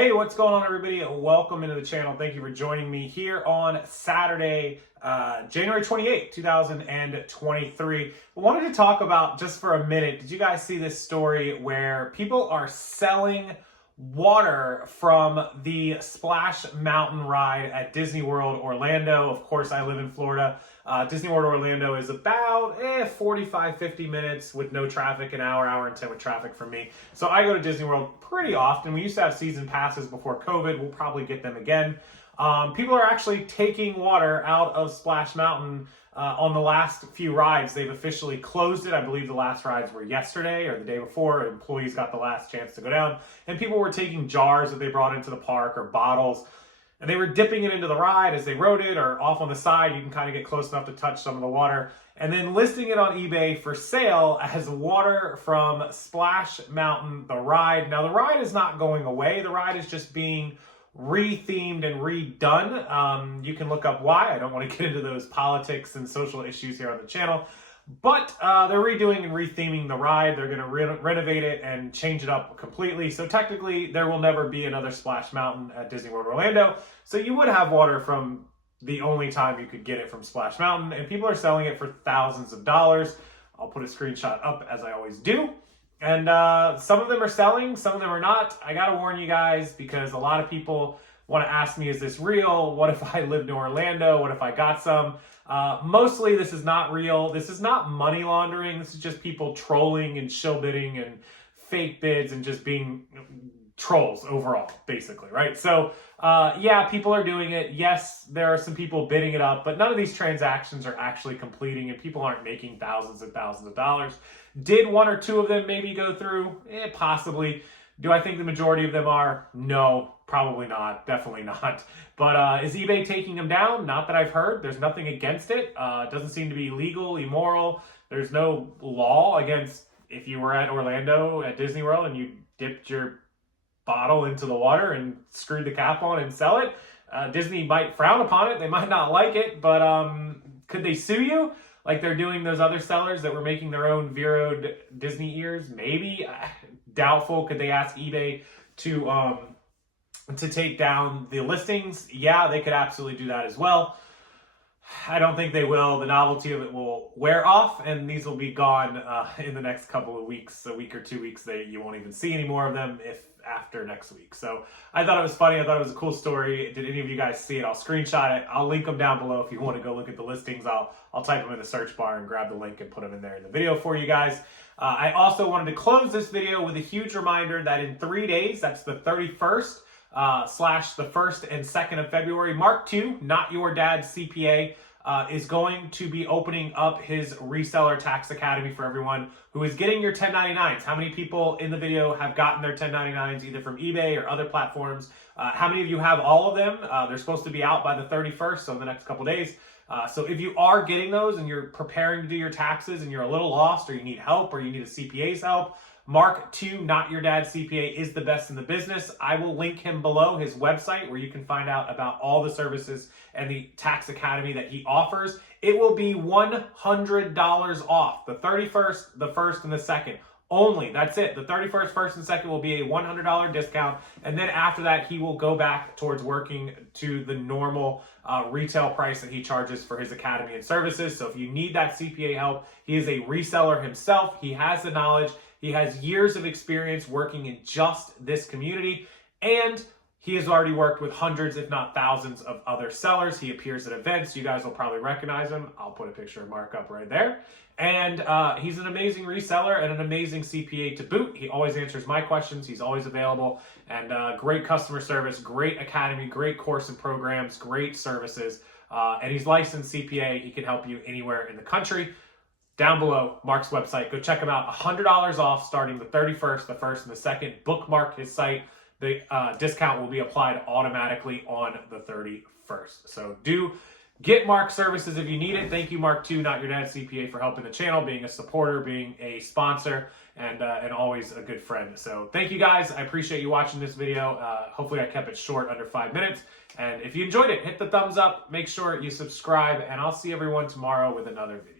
Hey, what's going on, everybody? Welcome into the channel. Thank you for joining me here on Saturday, January 28th, 2023. I wanted to talk about, just for a minute, did you guys see this story where people are selling water from the Splash Mountain ride at Disney World Orlando? Of course, I live in Florida. Disney World Orlando is about 45, 50 minutes with no traffic, an hour and 10 with traffic from me. So I go to Disney World pretty often. We used to have season passes before COVID. We'll probably get them again. People are actually taking water out of Splash Mountain on the last few rides. They've officially closed it. I believe the last rides were yesterday or the day before. Employees got the last chance to go down. And people were taking jars that they brought into the park or bottles, and they were dipping it into the ride as they rode it, or off on the side. You can kind of get close enough to touch some of the water, and then listing it on eBay for sale as water from Splash Mountain, the ride. Now, the ride is not going away. The ride is just being re-themed and redone. You can look up why. I don't want to get into those politics and social issues here on the channel. But they're redoing and retheming the ride. They're going to renovate it and change it up completely. So technically, there will never be another Splash Mountain at Disney World Orlando. So you would have water from the only time you could get it from Splash Mountain. And people are selling it for thousands of dollars. I'll put a screenshot up, as I always do. And some of them are selling, some of them are not. I got to warn you guys, because a lot of people want to ask me, is this real? What if I lived in Orlando? What if I got some? Mostly this is not real. This is not money laundering. This is just people trolling and shill bidding and fake bids and just being trolls overall, basically, right? So yeah, people are doing it. Yes, there are some people bidding it up, but none of these transactions are actually completing, and people aren't making thousands and thousands of dollars. Did one or two of them maybe go through? Possibly. Do I think the majority of them are? No, probably not. Definitely not. But is eBay taking them down? Not that I've heard. There's nothing against it. It doesn't seem to be illegal, immoral. There's no law against, if you were at Orlando at Disney World and you dipped your bottle into the water and screwed the cap on and sell it. Disney might frown upon it. They might not like it, but could they sue you? Like they're doing those other sellers that were making their own Veroed Disney ears? Maybe. Doubtful. Could they ask eBay to take down the listings? Yeah, they could absolutely do that as well. I don't think they will. The novelty of it will wear off, and these will be gone in the next couple of weeks, a week or 2 weeks. You won't even see any more of them if after next week. So I thought it was funny. I thought it was a cool story. Did any of you guys see it? I'll screenshot it. I'll link them down below if you want to go look at the listings. I'll type them in the search bar and grab the link and put them in there in the video for you guys. I also wanted to close this video with a huge reminder that in 3 days, that's the 31st / the 1st and 2nd of February, Mark II, Not Your Dad's CPA, is going to be opening up his Reseller Tax Academy for everyone who is getting your 1099s. How many people in the video have gotten their 1099s either from eBay or other platforms? How many of you have all of them? They're supposed to be out by the 31st, so in the next couple days. So if you are getting those and you're preparing to do your taxes and you're a little lost, or you need help, or you need a CPA's help, Mark II, Not Your Dad's CPA, is the best in the business. I will link him below, his website, where you can find out about all the services and the tax academy that he offers. It will be $100 off. The 31st, the 1st, and the 2nd. Only. That's it. The 31st, 1st, and 2nd will be a $100 discount. And then after that, he will go back towards working to the normal retail price that he charges for his academy and services. So if you need that CPA help, he is a reseller himself. He has the knowledge. He has years of experience working in just this community. And he has already worked with hundreds, if not thousands, of other sellers. He appears at events. You guys will probably recognize him. I'll put a picture of Mark up right there. And he's an amazing reseller and an amazing CPA to boot. He always answers my questions. He's always available. And great customer service, great academy, great course and programs, great services. And he's licensed CPA. He can help you anywhere in the country. Down below, Mark's website. Go check him out. $100 off starting the 31st, the 1st, and the 2nd. Bookmark his site. The discount will be applied automatically on the 31st. So do get Mark's services if you need it. Thank you, Mark II, Not Your Dad's CPA, for helping the channel, being a supporter, being a sponsor, and always a good friend. So thank you guys. I appreciate you watching this video. Hopefully I kept it short, under 5 minutes. And if you enjoyed it, hit the thumbs up. Make sure you subscribe, and I'll see everyone tomorrow with another video.